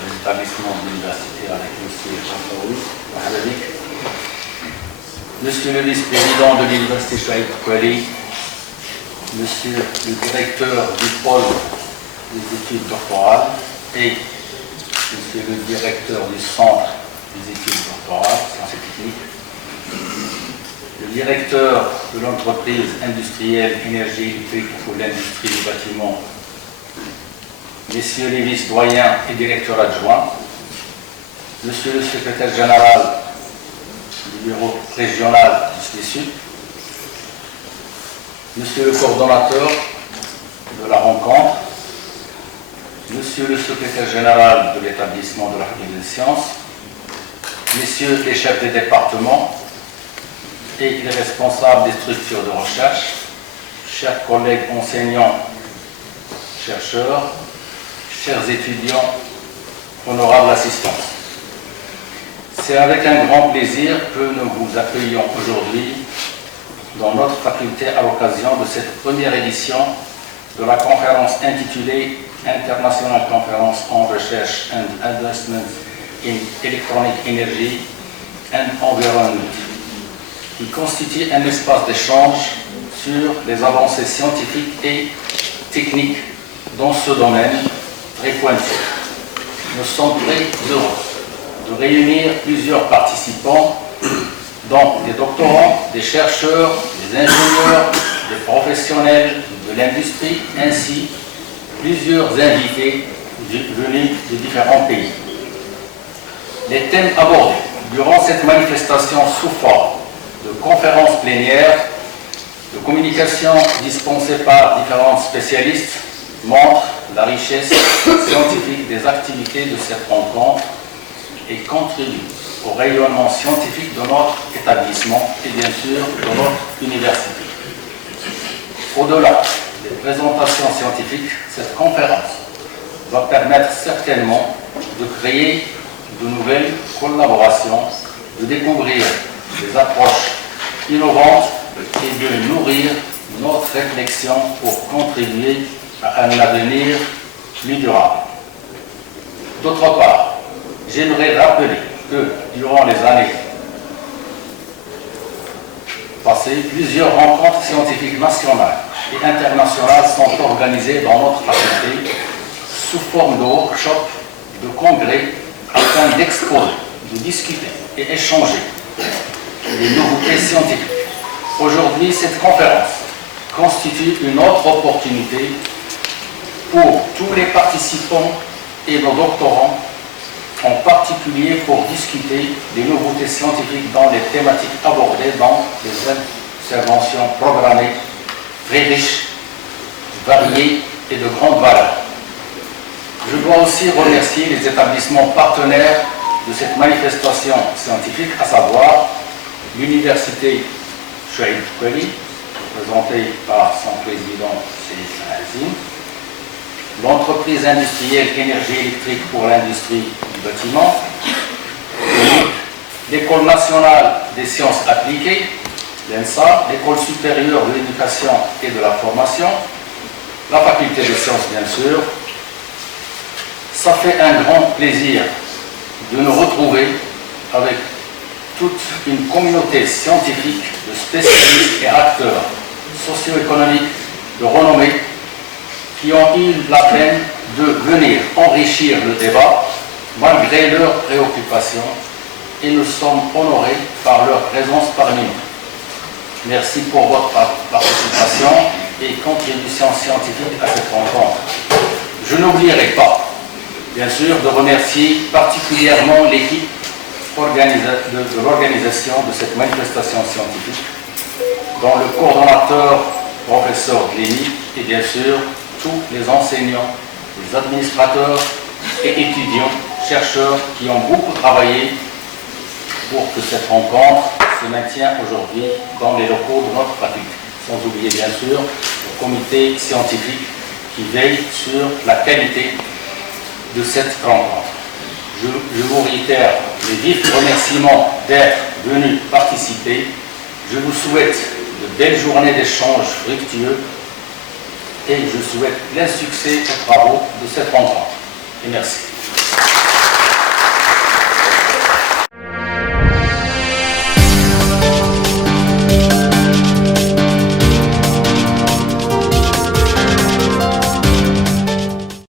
des établissements de l'université avec M. Jean-Paul Wahdadik, Monsieur le vice-président de l'université Chouaib Kouali, Monsieur le directeur du pôle des études doctorales et Monsieur le directeur du centre des études doctorales, sciences et techniques, le directeur de l'entreprise industrielle énergie électrique pour l'industrie du bâtiment, Messieurs les vice-doyens et directeurs adjoints, Monsieur le secrétaire général du bureau régional du Sud, Monsieur le coordonnateur de la rencontre, Monsieur le secrétaire général de l'établissement de la faculté des sciences, Messieurs les chefs des départements et les responsables des structures de recherche, chers collègues enseignants, chercheurs, chers étudiants, honorables assistants. C'est avec un grand plaisir que nous vous accueillons aujourd'hui dans notre faculté à l'occasion de cette première édition de la conférence intitulée International Conference on Research and Investment in Electronic Energy and Environment, qui constitue un espace d'échange sur les avancées scientifiques et techniques dans ce domaine très pointu. Nous sommes très heureux de réunir plusieurs participants, dont des doctorants, des chercheurs, des ingénieurs, des professionnels de l'industrie, ainsi plusieurs invités venus de différents pays. Les thèmes abordés durant cette manifestation sous forme de conférences plénières, de communication dispensées par différents spécialistes montrent la richesse scientifique des activités de cette rencontre et contribuent au rayonnement scientifique de notre établissement et bien sûr de notre université. Au-delà des présentations scientifiques, cette conférence va permettre certainement de créer de nouvelles collaborations, de découvrir des approches innovantes et de nourrir notre réflexion pour contribuer à un avenir plus durable. D'autre part, j'aimerais rappeler que durant les années passées, plusieurs rencontres scientifiques nationales et internationales sont organisées dans notre faculté sous forme de workshops, de congrès, afin d'exposer, de discuter et échanger les nouveautés scientifiques. Aujourd'hui, cette conférence constitue une autre opportunité pour tous les participants et nos doctorants, en particulier pour discuter des nouveautés scientifiques dans les thématiques abordées dans les interventions programmées, très riches, variées et de grande valeur. Je dois aussi remercier les établissements partenaires de cette manifestation scientifique, à savoir l'Université Chouaib Kouali, représentée par son président Seyyid Azim, l'entreprise industrielle énergie électrique pour l'industrie du bâtiment, l'École nationale des sciences appliquées, l'ENSA, l'École supérieure de l'éducation et de la formation, la faculté des sciences bien sûr. Ça fait un grand plaisir de nous retrouver avec toute une communauté scientifique de spécialistes et acteurs socio-économiques de renommée qui ont eu la peine de venir enrichir le débat malgré leurs préoccupations, et nous sommes honorés par leur présence parmi nous. Merci pour votre participation et contribution scientifique à cette rencontre. Je n'oublierai pas, bien sûr, de remercier particulièrement l'équipe de l'organisation de cette manifestation scientifique, dont le coordonnateur, professeur Glény, et bien sûr tous les enseignants, les administrateurs et étudiants, chercheurs qui ont beaucoup travaillé pour que cette rencontre se maintienne aujourd'hui dans les locaux de notre faculté. Sans oublier bien sûr le comité scientifique qui veille sur la qualité de cette rencontre. Je vous réitère les vifs remerciements d'être venus participer. Je vous souhaite de belles journées d'échanges fructueux et je souhaite plein succès aux travaux de cette rencontre. Et merci.